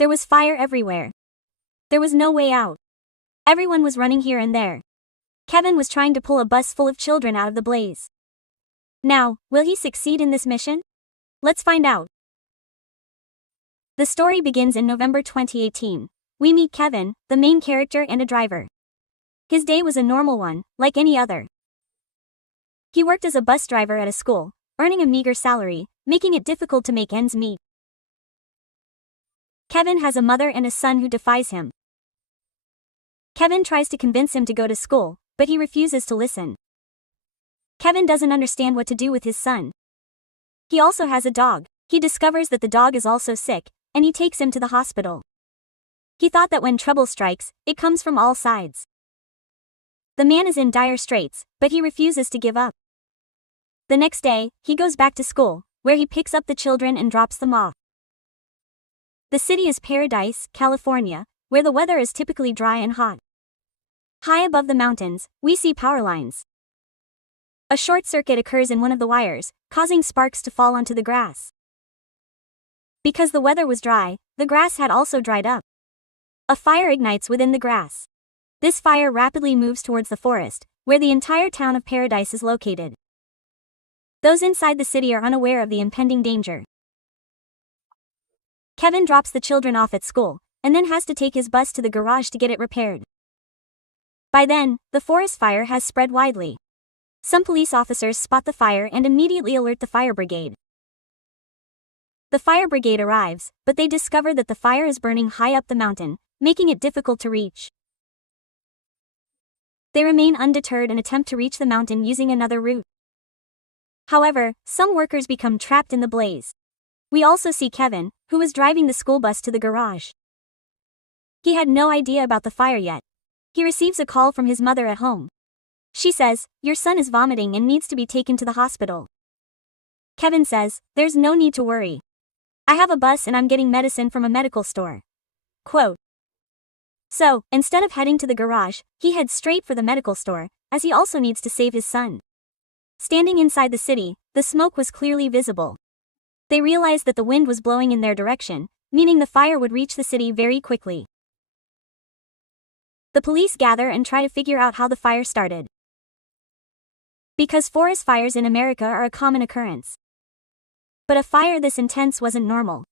There was fire everywhere. There was no way out. Everyone was running here and there. Kevin was trying to pull a bus full of children out of the blaze. Now, will he succeed in this mission? Let's find out. The story begins in November 2018. We meet Kevin, the main character and a driver. His day was a normal one, like any other. He worked as a bus driver at a school, earning a meager salary, making it difficult to make ends meet. Kevin has a mother and a son who defies him. Kevin tries to convince him to go to school, but he refuses to listen. Kevin doesn't understand what to do with his son. He also has a dog. He discovers that the dog is also sick, and he takes him to the hospital. He thought that when trouble strikes, it comes from all sides. The man is in dire straits, but he refuses to give up. The next day, he goes back to school, where he picks up the children and drops them off. The city is Paradise, California, where the weather is typically dry and hot. High above the mountains, we see power lines. A short circuit occurs in one of the wires, causing sparks to fall onto the grass. Because the weather was dry, the grass had also dried up. A fire ignites within the grass. This fire rapidly moves towards the forest, where the entire town of Paradise is located. Those inside the city are unaware of the impending danger. Kevin drops the children off at school, and then has to take his bus to the garage to get it repaired. By then, the forest fire has spread widely. Some police officers spot the fire and immediately alert the fire brigade. The fire brigade arrives, but they discover that the fire is burning high up the mountain, making it difficult to reach. They remain undeterred and attempt to reach the mountain using another route. However, some workers become trapped in the blaze. We also see Kevin, who was driving the school bus to the garage. He had no idea about the fire yet. He receives a call from his mother at home. She says, "Your son is vomiting and needs to be taken to the hospital." Kevin says, "There's no need to worry. I have a bus and I'm getting medicine from a medical store." Quote. So, instead of heading to the garage, he heads straight for the medical store, as he also needs to save his son. Standing inside the city, the smoke was clearly visible. They realized that the wind was blowing in their direction, meaning the fire would reach the city very quickly. The police gather and try to figure out how the fire started. Because forest fires in America are a common occurrence. But a fire this intense wasn't normal.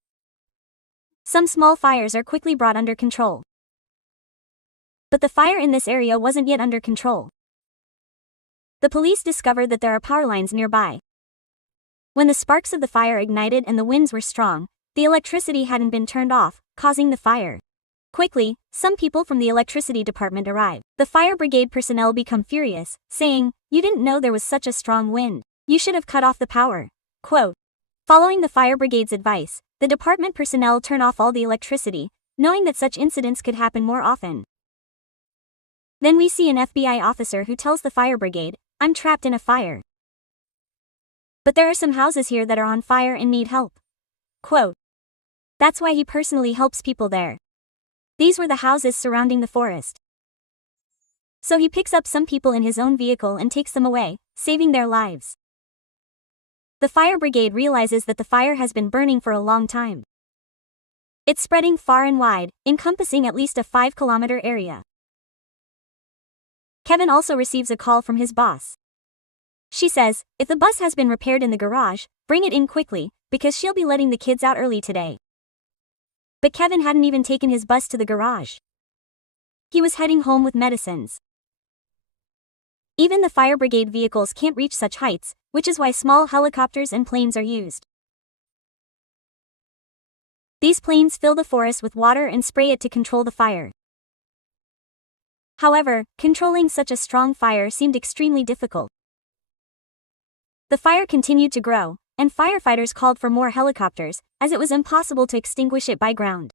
Some small fires are quickly brought under control. But the fire in this area wasn't yet under control. The police discovered that there are power lines nearby. When the sparks of the fire ignited and the winds were strong, the electricity hadn't been turned off, causing the fire. Quickly, some people from the electricity department arrive. The fire brigade personnel become furious, saying, "You didn't know there was such a strong wind. You should have cut off the power." Quote. Following the fire brigade's advice, the department personnel turn off all the electricity, knowing that such incidents could happen more often. Then we see an FBI officer who tells the fire brigade, "I'm trapped in a fire. But there are some houses here that are on fire and need help." Quote. That's why he personally helps people there. These were the houses surrounding the forest. So he picks up some people in his own vehicle and takes them away, saving their lives. The fire brigade realizes that the fire has been burning for a long time. It's spreading far and wide, encompassing at least a 5-kilometer area. Kevin also receives a call from his boss. She says, "If the bus has been repaired in the garage, bring it in quickly, because she'll be letting the kids out early today." But Kevin hadn't even taken his bus to the garage. He was heading home with medicines. Even the fire brigade vehicles can't reach such heights, which is why small helicopters and planes are used. These planes fill the forest with water and spray it to control the fire. However, controlling such a strong fire seemed extremely difficult. The fire continued to grow, and firefighters called for more helicopters, as it was impossible to extinguish it by ground.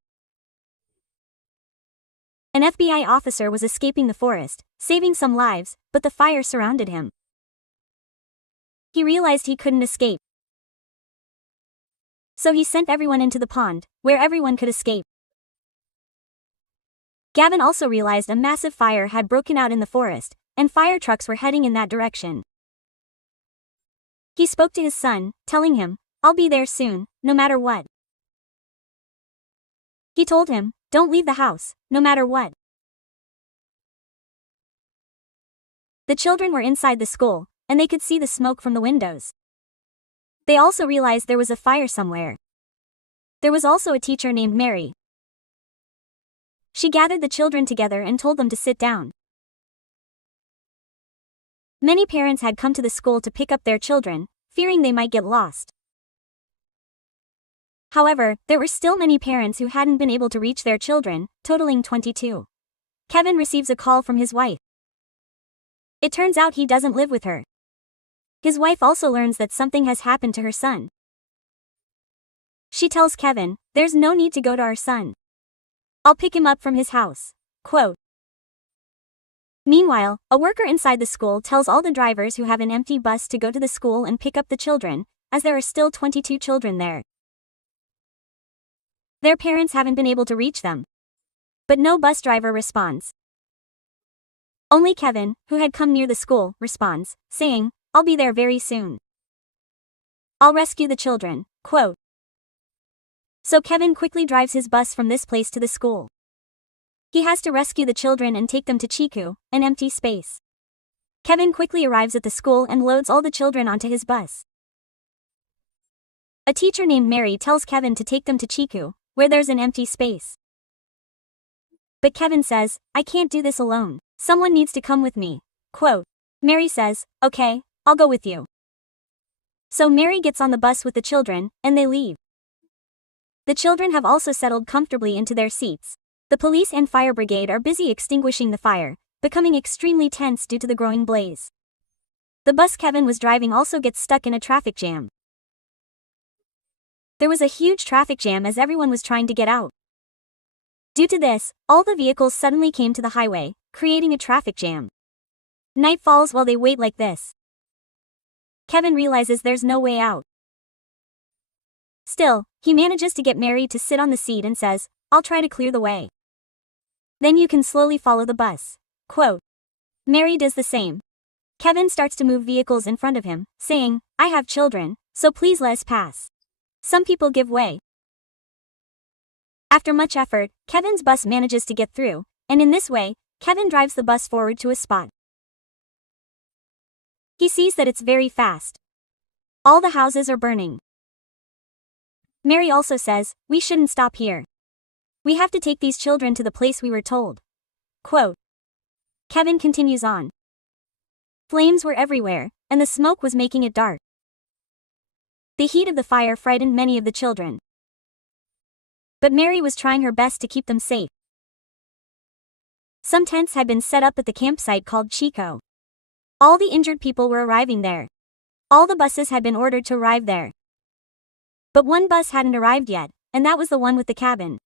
An FBI officer was escaping the forest, saving some lives, but the fire surrounded him. He realized he couldn't escape. So he sent everyone into the pond, where everyone could escape. Gavin also realized a massive fire had broken out in the forest, and fire trucks were heading in that direction. He spoke to his son, telling him, "I'll be there soon, no matter what." He told him, "Don't leave the house, no matter what." The children were inside the school, and they could see the smoke from the windows. They also realized there was a fire somewhere. There was also a teacher named Mary. She gathered the children together and told them to sit down. Many parents had come to the school to pick up their children, fearing they might get lost. However, there were still many parents who hadn't been able to reach their children, totaling 22. Kevin receives a call from his wife. It turns out he doesn't live with her. His wife also learns that something has happened to her son. She tells Kevin, "There's no need to go to our son. I'll pick him up from his house." Quote. Meanwhile, a worker inside the school tells all the drivers who have an empty bus to go to the school and pick up the children, as there are still 22 children there. Their parents haven't been able to reach them. But no bus driver responds. Only Kevin, who had come near the school, responds, saying, "I'll be there very soon. I'll rescue the children." Quote. So Kevin quickly drives his bus from this place to the school. He has to rescue the children and take them to Chiku, an empty space. Kevin quickly arrives at the school and loads all the children onto his bus. A teacher named Mary tells Kevin to take them to Chiku, where there's an empty space. But Kevin says, "I can't do this alone. Someone needs to come with me." Quote. Mary says, "Okay, I'll go with you." So Mary gets on the bus with the children, and they leave. The children have also settled comfortably into their seats. The police and fire brigade are busy extinguishing the fire, becoming extremely tense due to the growing blaze. The bus Kevin was driving also gets stuck in a traffic jam. There was a huge traffic jam as everyone was trying to get out. Due to this, all the vehicles suddenly came to the highway, creating a traffic jam. Night falls while they wait like this. Kevin realizes there's no way out. Still, he manages to get Mary to sit on the seat and says, "I'll try to clear the way. Then you can slowly follow the bus." Quote. Mary does the same. Kevin starts to move vehicles in front of him, saying, "I have children, so please let us pass." Some people give way. After much effort, Kevin's bus manages to get through, and in this way, Kevin drives the bus forward to a spot. He sees that it's very fast. All the houses are burning. Mary also says, "We shouldn't stop here. We have to take these children to the place we were told." Quote. Kevin continues on. Flames were everywhere, and the smoke was making it dark. The heat of the fire frightened many of the children. But Mary was trying her best to keep them safe. Some tents had been set up at the campsite called Chico. All the injured people were arriving there. All the buses had been ordered to arrive there. But one bus hadn't arrived yet, and that was the one with the cabin.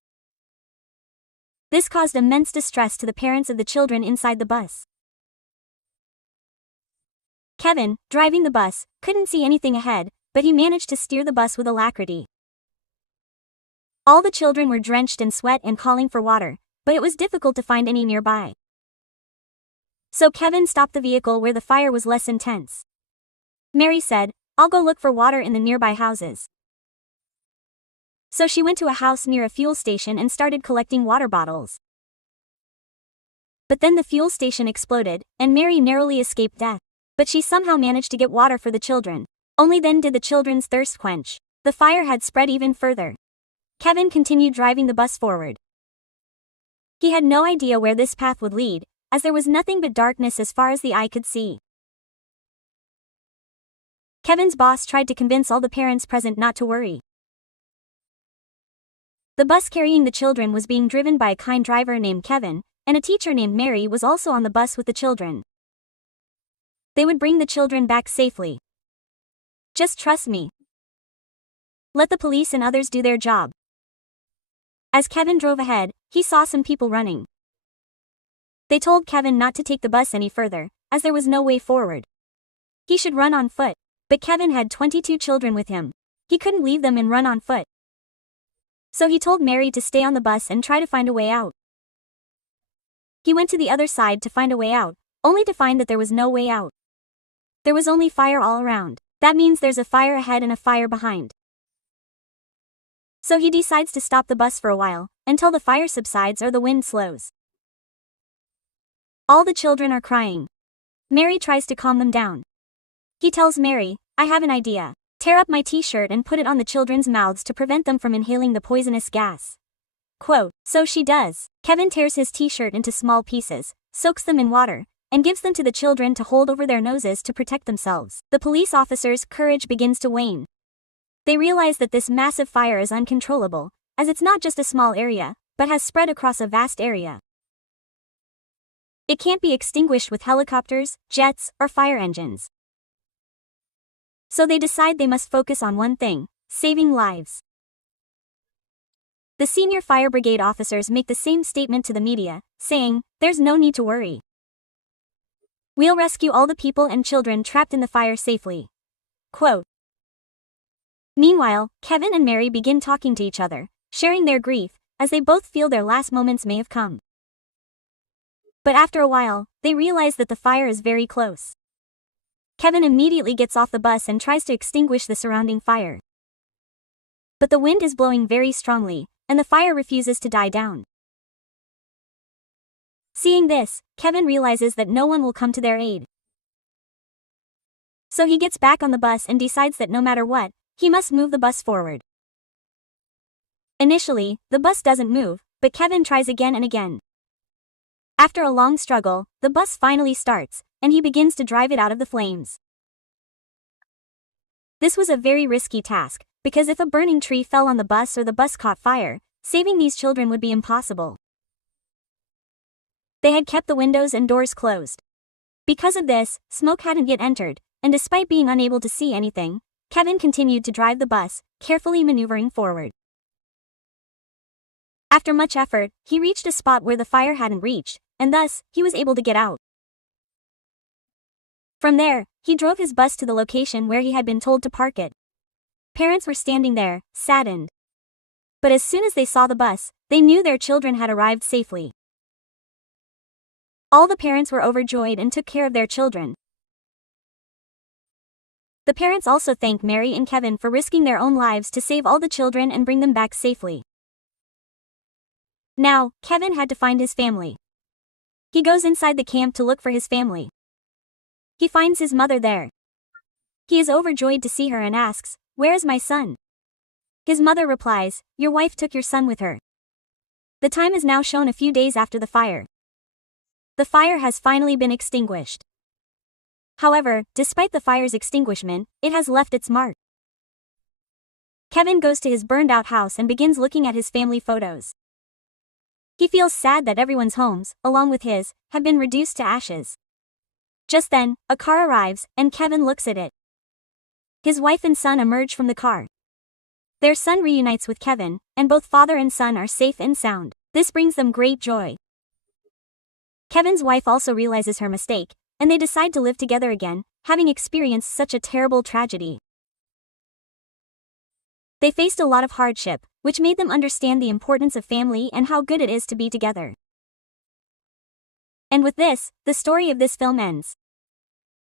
This caused immense distress to the parents of the children inside the bus. Kevin, driving the bus, couldn't see anything ahead, but he managed to steer the bus with alacrity. All the children were drenched in sweat and calling for water, but it was difficult to find any nearby. So Kevin stopped the vehicle where the fire was less intense. Mary said, "I'll go look for water in the nearby houses." So she went to a house near a fuel station and started collecting water bottles. But then the fuel station exploded, and Mary narrowly escaped death. But she somehow managed to get water for the children. Only then did the children's thirst quench. The fire had spread even further. Kevin continued driving the bus forward. He had no idea where this path would lead, as there was nothing but darkness as far as the eye could see. Kevin's boss tried to convince all the parents present not to worry. The bus carrying the children was being driven by a kind driver named Kevin, and a teacher named Mary was also on the bus with the children. They would bring the children back safely. Just trust me. Let the police and others do their job. As Kevin drove ahead, he saw some people running. They told Kevin not to take the bus any further, as there was no way forward. He should run on foot, but Kevin had 22 children with him. He couldn't leave them and run on foot. So he told Mary to stay on the bus and try to find a way out. He went to the other side to find a way out, only to find that there was no way out. There was only fire all around. That means there's a fire ahead and a fire behind. So he decides to stop the bus for a while, until the fire subsides or the wind slows. All the children are crying. Mary tries to calm them down. He tells Mary, "I have an idea. Tear up my t-shirt and put it on the children's mouths to prevent them from inhaling the poisonous gas." Quote, so she does. Kevin tears his t-shirt into small pieces, soaks them in water, and gives them to the children to hold over their noses to protect themselves. The police officers' courage begins to wane. They realize that this massive fire is uncontrollable, as it's not just a small area, but has spread across a vast area. It can't be extinguished with helicopters, jets, or fire engines. So they decide they must focus on one thing: saving lives. The senior fire brigade officers make the same statement to the media, saying, "There's no need to worry. We'll rescue all the people and children trapped in the fire safely." Quote. Meanwhile, Kevin and Mary begin talking to each other, sharing their grief, as they both feel their last moments may have come. But after a while, they realize that the fire is very close. Kevin immediately gets off the bus and tries to extinguish the surrounding fire. But the wind is blowing very strongly, and the fire refuses to die down. Seeing this, Kevin realizes that no one will come to their aid. So he gets back on the bus and decides that no matter what, he must move the bus forward. Initially, the bus doesn't move, but Kevin tries again and again. After a long struggle, the bus finally starts, and he begins to drive it out of the flames. This was a very risky task, because if a burning tree fell on the bus or the bus caught fire, saving these children would be impossible. They had kept the windows and doors closed. Because of this, smoke hadn't yet entered, and despite being unable to see anything, Kevin continued to drive the bus, carefully maneuvering forward. After much effort, he reached a spot where the fire hadn't reached, and thus, he was able to get out. From there, he drove his bus to the location where he had been told to park it. Parents were standing there, saddened. But as soon as they saw the bus, they knew their children had arrived safely. All the parents were overjoyed and took care of their children. The parents also thanked Mary and Kevin for risking their own lives to save all the children and bring them back safely. Now, Kevin had to find his family. He goes inside the camp to look for his family. He finds his mother there. He is overjoyed to see her and asks, "Where is my son?" His mother replies, "Your wife took your son with her." The time is now shown a few days after the fire. The fire has finally been extinguished. However, despite the fire's extinguishment, it has left its mark. Kevin goes to his burned-out house and begins looking at his family photos. He feels sad that everyone's homes, along with his, have been reduced to ashes. Just then, a car arrives, and Kevin looks at it. His wife and son emerge from the car. Their son reunites with Kevin, and both father and son are safe and sound. This brings them great joy. Kevin's wife also realizes her mistake, and they decide to live together again, having experienced such a terrible tragedy. They faced a lot of hardship, which made them understand the importance of family and how good it is to be together. And with this, the story of this film ends.